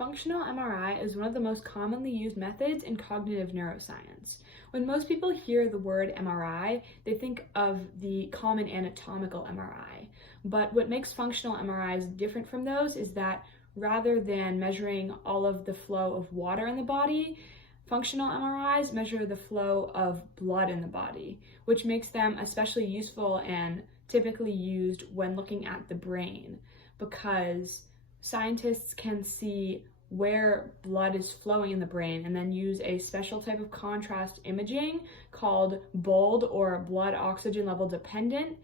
Functional MRI is one of the most commonly used methods in cognitive neuroscience. When most people hear the word MRI, they think of the common anatomical MRI. But what makes functional MRIs different from those is that rather than measuring all of the flow of water in the body, functional MRIs measure the flow of blood in the body, which makes them especially useful and typically used when looking at the brain, because scientists can see where blood is flowing in the brain and then use a special type of contrast imaging called BOLD, or blood oxygen level dependent.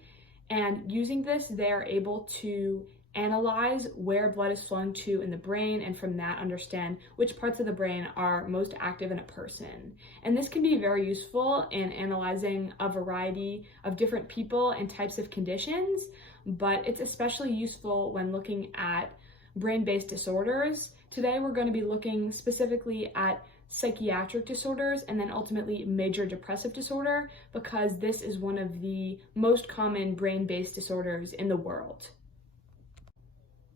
And using this, they are able to analyze where blood is flowing to in the brain, and from that understand which parts of the brain are most active in a person. And this can be very useful in analyzing a variety of different people and types of conditions, but it's especially useful when looking at brain-based disorders. Today we're going to be looking specifically at psychiatric disorders and then ultimately major depressive disorder, because this is one of the most common brain-based disorders in the world.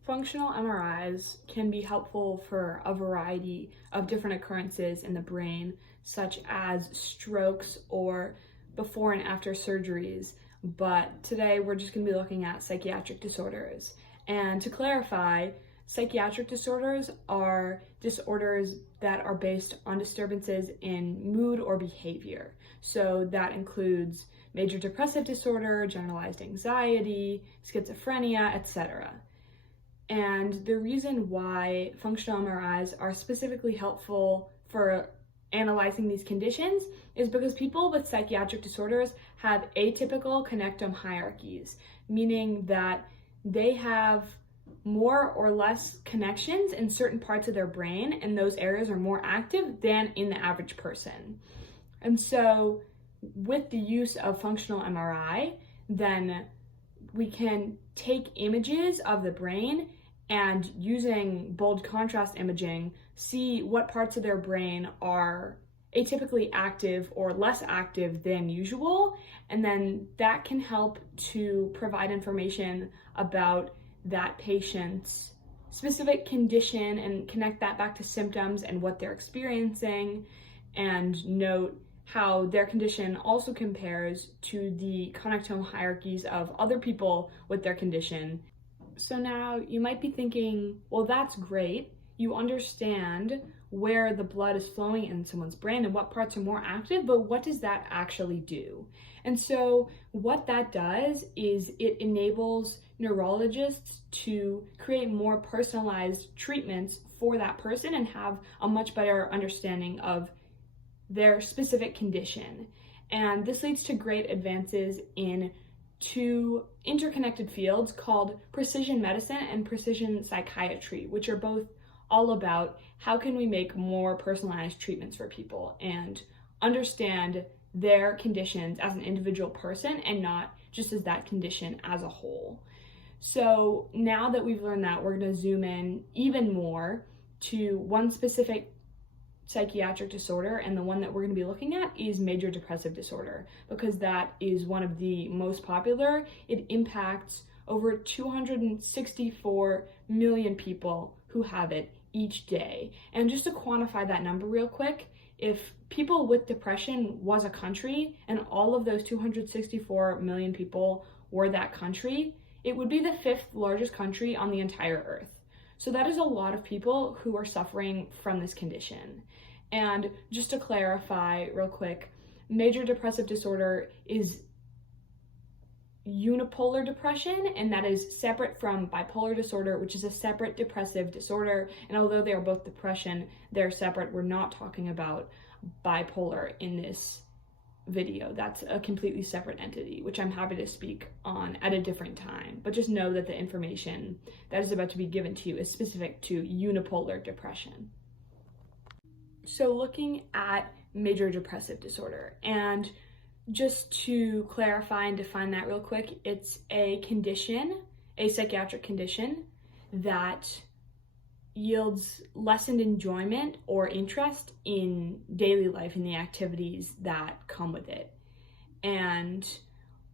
Functional MRIs can be helpful for a variety of different occurrences in the brain, such as strokes or before and after surgeries, but today we're just going to be looking at psychiatric disorders. And to clarify, psychiatric disorders are disorders that are based on disturbances in mood or behavior. So that includes major depressive disorder, generalized anxiety, schizophrenia, etc. And the reason why functional MRIs are specifically helpful for analyzing these conditions is because people with psychiatric disorders have atypical connectome hierarchies, meaning that they have more or less connections in certain parts of their brain, and those areas are more active than in the average person. And so with the use of functional MRI, then we can take images of the brain and, using bold contrast imaging, see what parts of their brain are atypically active or less active than usual, and then that can help to provide information about that patient's specific condition and connect that back to symptoms and what they're experiencing, and note how their condition also compares to the connectome hierarchies of other people with their condition. So now you might be thinking, well, that's great. You understand where the blood is flowing in someone's brain and what parts are more active, but what does that actually do? And so what that does is it enables neurologists to create more personalized treatments for that person and have a much better understanding of their specific condition. And this leads to great advances in two interconnected fields called precision medicine and precision psychiatry, which are both all about how can we make more personalized treatments for people and understand their conditions as an individual person and not just as that condition as a whole. So now that we've learned that, we're going to zoom in even more to one specific psychiatric disorder, and the one that we're going to be looking at is major depressive disorder, because that is one of the most popular. It impacts over 264 million people who have it each day. And just to quantify that number real quick, if people with depression was a country and all of those 264 million people were that country, it would be the 5th largest country on the entire earth. So that is a lot of people who are suffering from this condition. And just to clarify real quick, major depressive disorder is unipolar depression, and that is separate from bipolar disorder, which is a separate depressive disorder. And although they are both depression, they're separate. We're not talking about bipolar in this video. That's a completely separate entity, which I'm happy to speak on at a different time. But just know that the information that is about to be given to you is specific to unipolar depression. So looking at major depressive disorder, and just to clarify and define that real quick, it's a condition, a psychiatric condition that yields lessened enjoyment or interest in daily life and the activities that come with it. And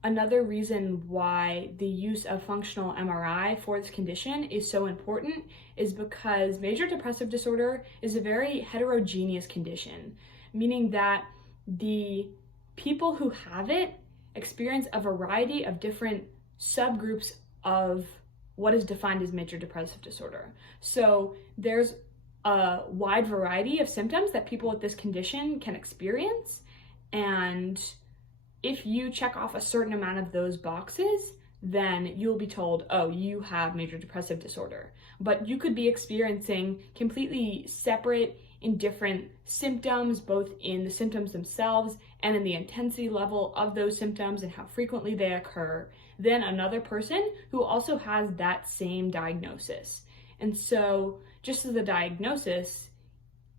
Another reason why the use of functional MRI for this condition is so important is because major depressive disorder is a very heterogeneous condition, meaning that the people who have it experience a variety of different subgroups of what is defined as major depressive disorder. So there's a wide variety of symptoms that people with this condition can experience, and if you check off a certain amount of those boxes, then you'll be told, oh, you have major depressive disorder. But you could be experiencing completely separate and different symptoms, both in the symptoms themselves and in the intensity level of those symptoms and how frequently they occur, than another person who also has that same diagnosis. And so, just as the diagnosis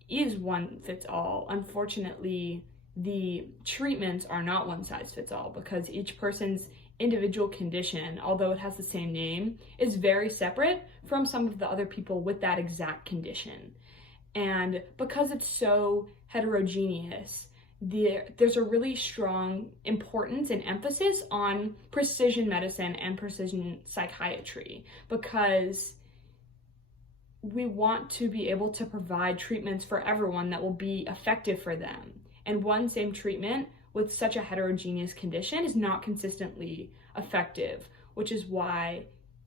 is one fits all, unfortunately, the treatments are not one size fits all, because each person's individual condition, although it has the same name, is very separate from some of the other people with that exact condition. And because it's so heterogeneous, there's a really strong importance and emphasis on precision medicine and precision psychiatry, because we want to be able to provide treatments for everyone that will be effective for them. And one same treatment with such a heterogeneous condition is not consistently effective, which is why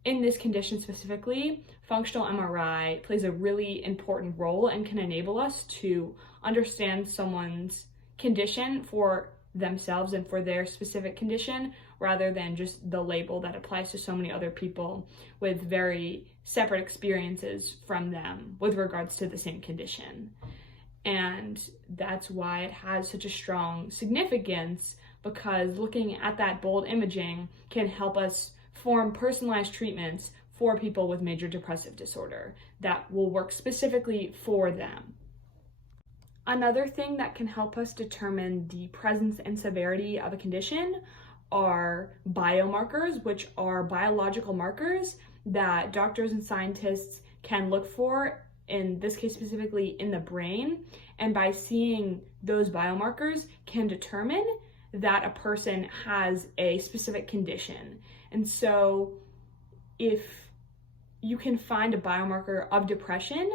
in this condition specifically, functional MRI plays a really important role and can enable us to understand someone's condition for themselves and for their specific condition, rather than just the label that applies to so many other people with very separate experiences from them with regards to the same condition. And that's why it has such a strong significance, because looking at that bold imaging can help us form personalized treatments for people with major depressive disorder that will work specifically for them. Another thing that can help us determine the presence and severity of a condition are biomarkers, which are biological markers that doctors and scientists can look for, in this case specifically in the brain, and by seeing those biomarkers can determine that a person has a specific condition. And so if you can find a biomarker of depression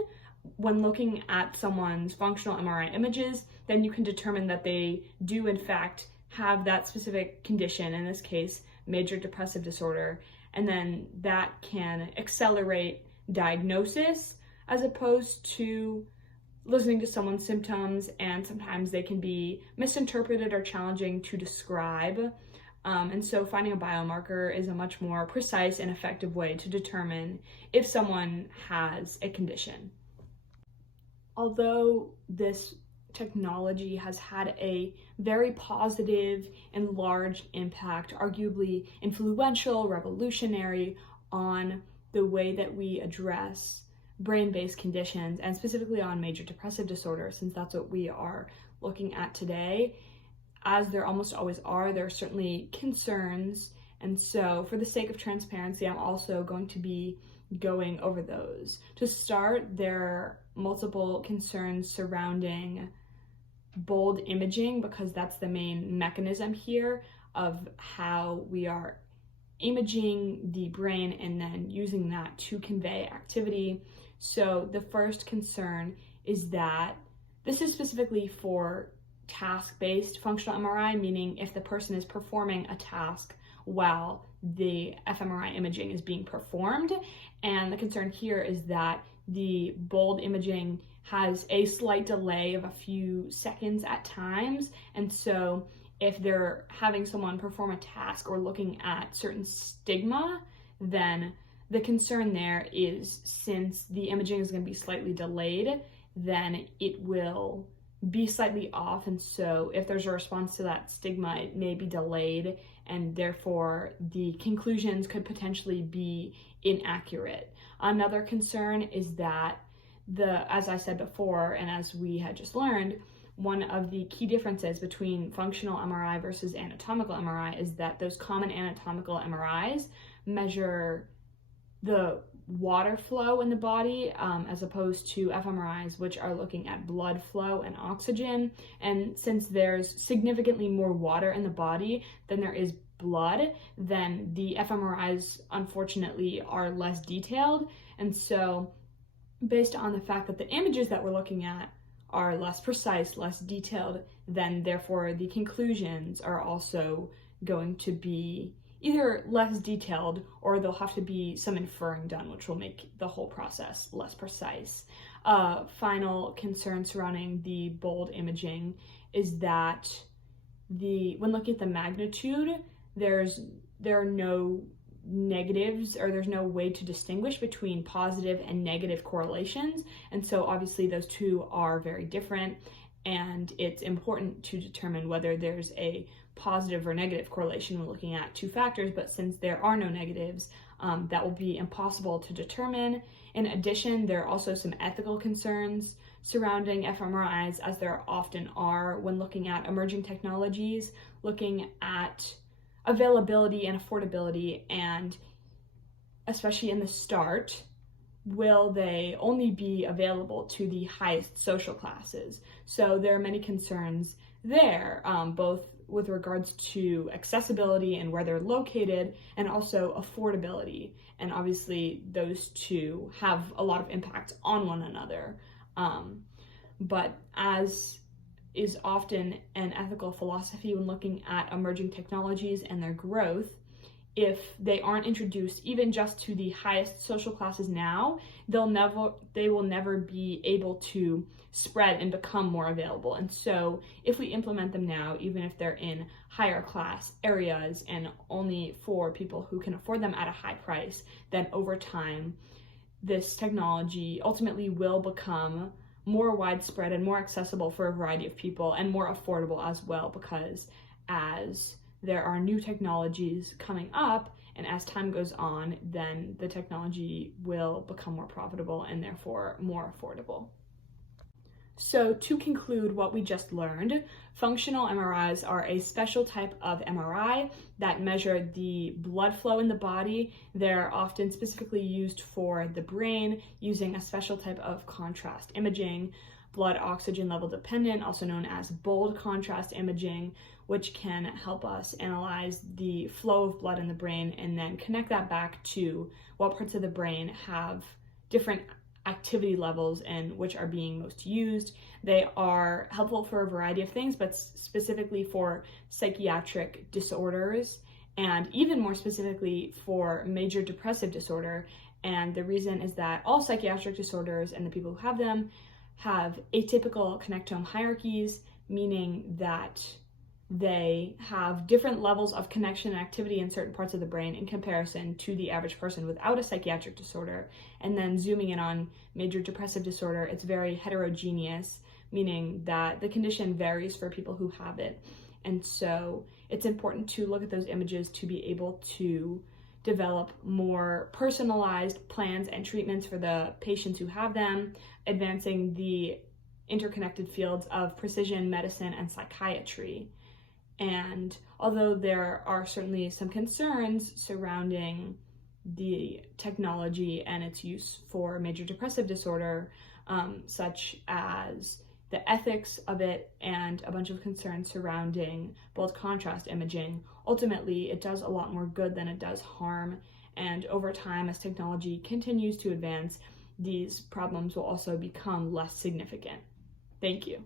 when looking at someone's functional MRI images, then you can determine that they do in fact have that specific condition, in this case major depressive disorder, and then that can accelerate diagnosis, as opposed to listening to someone's symptoms, and sometimes they can be misinterpreted or challenging to describe. And so finding a biomarker is a much more precise and effective way to determine if someone has a condition. Although this technology has had a very positive and large impact, arguably influential, revolutionary, on the way that we address brain-based conditions, and specifically on major depressive disorder, since that's what we are looking at today, as there almost always are, there are certainly concerns. And so for the sake of transparency, I'm also going to be going over those. To start, there are multiple concerns surrounding bold imaging, because that's the main mechanism here of how we are imaging the brain and then using that to convey activity. So the first concern is that this is specifically for task-based functional MRI, meaning if the person is performing a task while the fMRI imaging is being performed. And the concern here is that the bold imaging has a slight delay of a few seconds at times. And so if they're having someone perform a task or looking at certain stigma, then the concern there is, since the imaging is going to be slightly delayed, then it will be slightly off. And so if there's a response to that stigma, it may be delayed, and therefore the conclusions could potentially be inaccurate. Another concern is that as I said before, and as we had just learned, one of the key differences between functional MRI versus anatomical MRI is that those common anatomical MRIs measure the water flow in the body, as opposed to fMRIs, which are looking at blood flow and oxygen. And since there's significantly more water in the body than there is blood, then the fMRIs unfortunately are less detailed. And so based on the fact that the images that we're looking at are less precise, less detailed, then therefore the conclusions are also going to be either less detailed or there'll have to be some inferring done, which will make the whole process less precise. Final concern surrounding the bold imaging is that when looking at the magnitude, there are no negatives, or there's no way to distinguish between positive and negative correlations. And so obviously those two are very different, and it's important to determine whether there's a positive or negative correlation when looking at two factors, but since there are no negatives, that will be impossible to determine. In addition, there are also some ethical concerns surrounding fMRIs, as there often are when looking at emerging technologies, looking at availability and affordability, and especially in the start, will they only be available to the highest social classes? So there are many concerns there, both with regards to accessibility and where they're located, and also affordability. And obviously those two have a lot of impact on one another. But as is often an ethical philosophy when looking at emerging technologies and their growth, if they aren't introduced even just to the highest social classes now, they will never be able to spread and become more available. And so if we implement them now, even if they're in higher class areas and only for people who can afford them at a high price, then over time, this technology ultimately will become more widespread and more accessible for a variety of people, and more affordable as well, because as there are new technologies coming up, and as time goes on, then the technology will become more profitable and therefore more affordable. So to conclude what we just learned, functional MRIs are a special type of MRI that measure the blood flow in the body. They're often specifically used for the brain using a special type of contrast imaging, blood oxygen level dependent, also known as bold contrast imaging, which can help us analyze the flow of blood in the brain and then connect that back to what parts of the brain have different activity levels and which are being most used. They are helpful for a variety of things, but specifically for psychiatric disorders, and even more specifically for major depressive disorder. And the reason is that all psychiatric disorders and the people who have them have atypical connectome hierarchies, meaning that they have different levels of connection and activity in certain parts of the brain in comparison to the average person without a psychiatric disorder. And then zooming in on major depressive disorder, it's very heterogeneous, meaning that the condition varies for people who have it. And so it's important to look at those images to be able to develop more personalized plans and treatments for the patients who have them, advancing the interconnected fields of precision medicine and psychiatry. And although there are certainly some concerns surrounding the technology and its use for major depressive disorder, such as the ethics of it and a bunch of concerns surrounding both contrast imaging, ultimately it does a lot more good than it does harm. And over time, as technology continues to advance, these problems will also become less significant. Thank you.